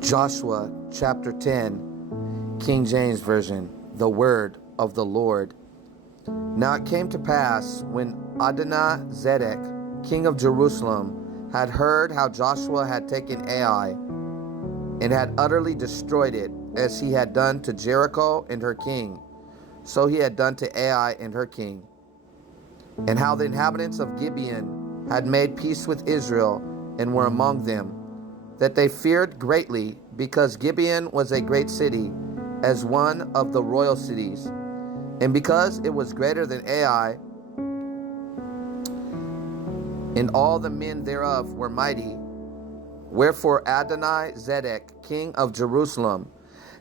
Joshua chapter 10, King James Version, the word of the Lord. Now it came to pass, when Adonizedek, king of Jerusalem, had heard how Joshua had taken Ai, and had utterly destroyed it, as he had done to Jericho and her king, so he had done to Ai and her king, and how the inhabitants of Gibeon had made peace with Israel, and were among them, that they feared greatly, because Gibeon was a great city, as one of the royal cities, and because it was greater than Ai, and all the men thereof were mighty. Wherefore Adonizedek, king of Jerusalem,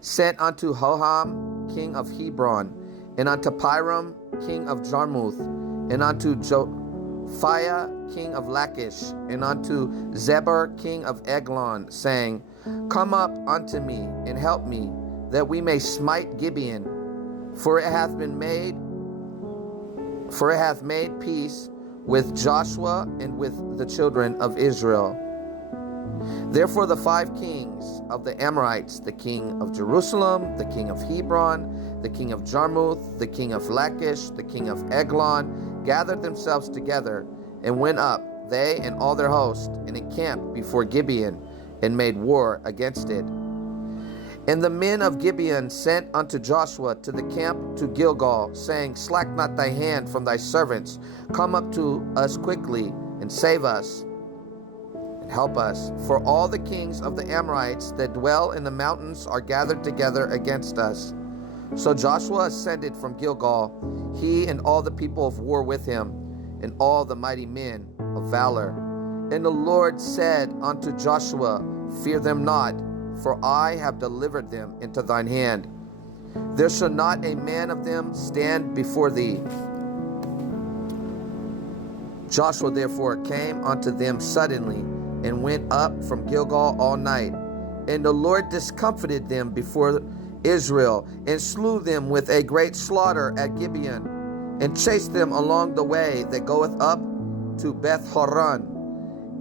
sent unto Hoham, king of Hebron, and unto Piram, king of Jarmuth, and unto Jophiah, king of Lachish, and unto Zebur, king of Eglon, saying, Come up unto me, and help me, that we may smite Gibeon, for it hath made peace with Joshua and with the children of Israel. Therefore the 5 kings of the Amorites, the king of Jerusalem, the king of Hebron, the king of Jarmuth, the king of Lachish, the king of Eglon, gathered themselves together, and went up, they and all their host, and encamped before Gibeon, and made war against it. And the men of Gibeon sent unto Joshua to the camp to Gilgal, saying, Slack not thy hand from thy servants, come up to us quickly, and save us, and help us. For all the kings of the Amorites that dwell in the mountains are gathered together against us. So Joshua ascended from Gilgal, he and all the people of war with him, and all the mighty men of valor. And the Lord said unto Joshua, Fear them not, for I have delivered them into thine hand. There shall not a man of them stand before thee. Joshua therefore came unto them suddenly, and went up from Gilgal all night. And the Lord discomfited them before Israel, and slew them with a great slaughter at Gibeon, and chased them along the way that goeth up to Beth Horon,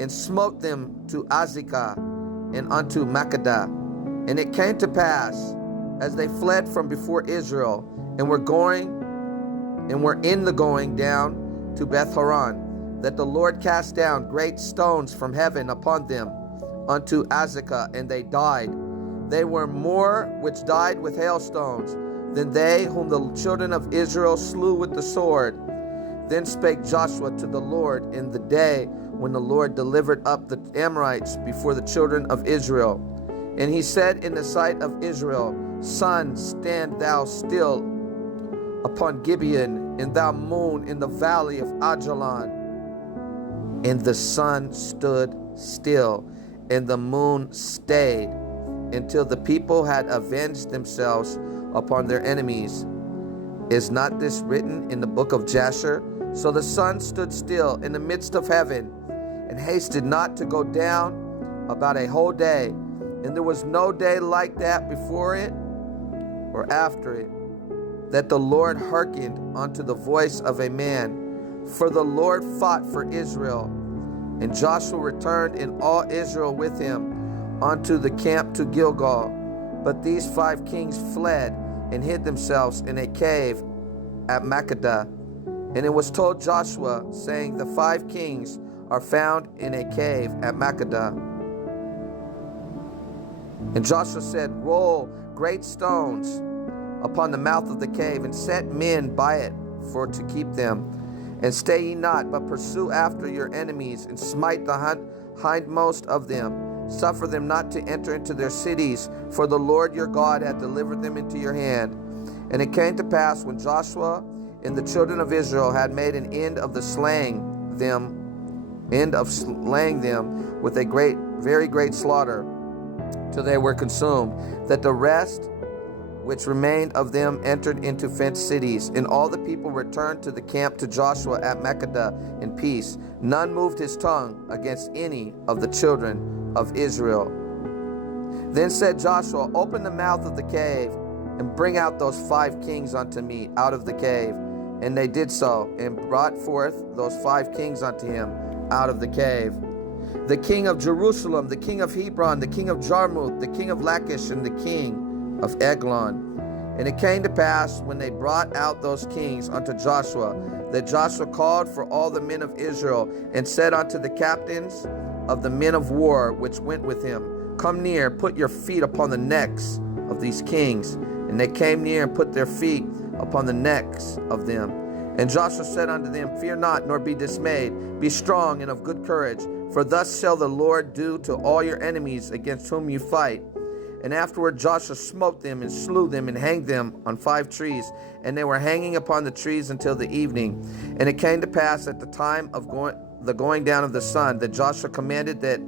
and smote them to Azekah, and unto Makkedah. And it came to pass, as they fled from before Israel, and were in the going down to Beth Horon, that the Lord cast down great stones from heaven upon them unto Azekah, and they died. They were more which died with hailstones than they whom the children of Israel slew with the sword. Then spake Joshua to the Lord in the day when the Lord delivered up the Amorites before the children of Israel. And he said in the sight of Israel, Sun, stand thou still upon Gibeon, and thou moon in the valley of Ajalon. And the sun stood still, and the moon stayed, until the people had avenged themselves upon their enemies. Is not this written in the book of Jasher? So the sun stood still in the midst of heaven, and hasted not to go down about a whole day. And there was no day like that before it or after it, that the Lord hearkened unto the voice of a man. For the Lord fought for Israel. And Joshua returned and all Israel with him unto the camp to Gilgal. But these 5 kings fled and hid themselves in a cave at Makkedah. And it was told Joshua, saying, The 5 kings are found in a cave at Makkedah. And Joshua said, Roll great stones upon the mouth of the cave, and set men by it for to keep them. And stay ye not, but pursue after your enemies, and smite the hindmost of them. Suffer them not to enter into their cities, for the Lord your God hath delivered them into your hand. And it came to pass, when Joshua and the children of Israel had made an end of slaying them with a very great slaughter, till they were consumed, that the rest which remained of them entered into fenced cities. And all the people returned to the camp to Joshua at Makkedah in peace. None moved his tongue against any of the children of Israel. Then said Joshua, Open the mouth of the cave, and bring out those 5 kings unto me out of the cave. And they did so, and brought forth those 5 kings unto him out of the cave. the king of Jerusalem, the king of Hebron, the king of Jarmuth, the king of Lachish, and the king of Eglon. And it came to pass, when they brought out those kings unto Joshua, that Joshua called for all the men of Israel, and said unto the captains of the men of war which went with him, Come near, put your feet upon the necks of these kings. And they came near and put their feet upon the necks of them. And Joshua said unto them, Fear not, nor be dismayed. Be strong and of good courage. For thus shall the Lord do to all your enemies against whom you fight. And afterward Joshua smote them and slew them and hanged them on 5 trees. And they were hanging upon the trees until the evening. And it came to pass at the time of the going down of the sun, that Joshua commanded that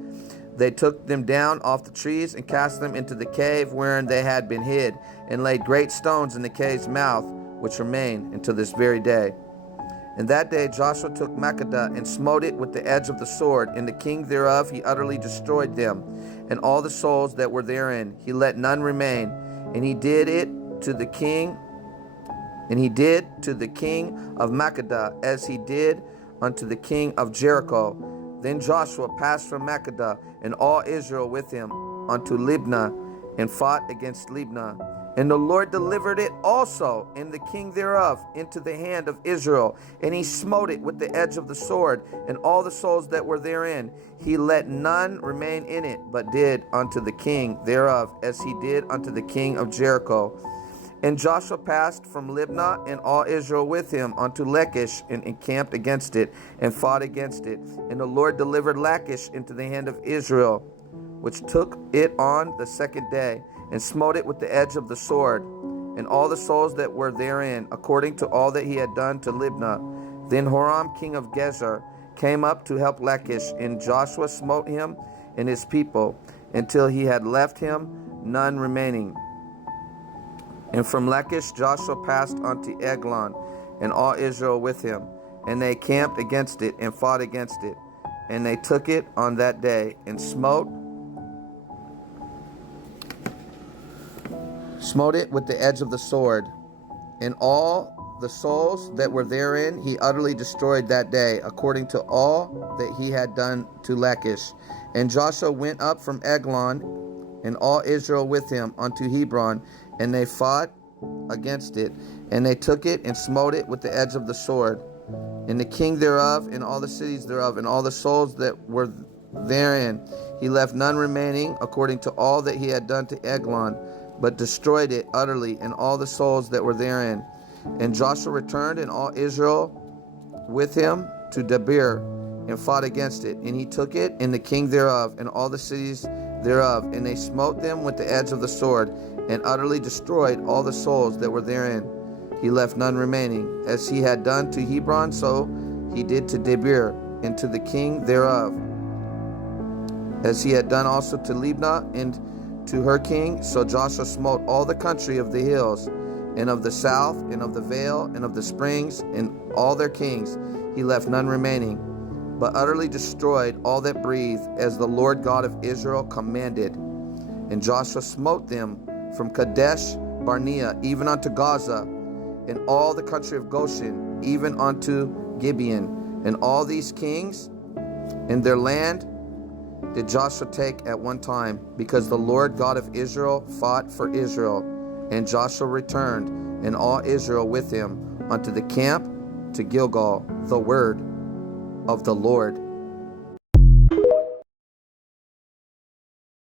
they took them down off the trees and cast them into the cave wherein they had been hid, and laid great stones in the cave's mouth, which remain until this very day. And that day Joshua took Makkedah and smote it with the edge of the sword, and the king thereof he utterly destroyed them, and all the souls that were therein. He let none remain. And he did to the king of Makkedah as he did unto the king of Jericho. Then Joshua passed from Makkedah, and all Israel with him, unto Libnah, and fought against Libnah. And the Lord delivered it also, and the king thereof, into the hand of Israel. And he smote it with the edge of the sword, and all the souls that were therein. He let none remain in it, but did unto the king thereof as he did unto the king of Jericho. And Joshua passed from Libnah, and all Israel with him, unto Lachish, and encamped against it, and fought against it. And the Lord delivered Lachish into the hand of Israel, which took it on the 2nd day, and smote it with the edge of the sword, and all the souls that were therein, according to all that he had done to Libnah. Then Horam king of Gezer came up to help Lachish, and Joshua smote him and his people, until he had left him none remaining. And from Lachish Joshua passed unto Eglon, and all Israel with him. And they camped against it, and fought against it. And they took it on that day, and smote it with the edge of the sword. And all the souls that were therein he utterly destroyed that day, according to all that he had done to Lachish. And Joshua went up from Eglon, and all Israel with him, unto Hebron, and they fought against it. And they took it, and smote it with the edge of the sword. And the king thereof, and all the cities thereof, and all the souls that were therein, he left none remaining, according to all that he had done to Eglon, but destroyed it utterly, and all the souls that were therein. And Joshua returned, and all Israel with him, to Debir, and fought against it. And he took it, and the king thereof, and all the cities thereof. And they smote them with the edge of the sword, and utterly destroyed all the souls that were therein. He left none remaining. As he had done to Hebron, so he did to Debir, and to the king thereof. As he had done also to Libnah, and to her king, so Joshua smote all the country of the hills, and of the south, and of the vale, and of the springs, and all their kings. He left none remaining, but utterly destroyed all that breathed, as the Lord God of Israel commanded. And Joshua smote them from Kadesh Barnea, even unto Gaza, and all the country of Goshen, even unto Gibeon. And all these kings in their land did Joshua take at one time, because the Lord God of Israel fought for Israel. And Joshua returned, and all Israel with him, unto the camp to Gilgal. The word of the Lord.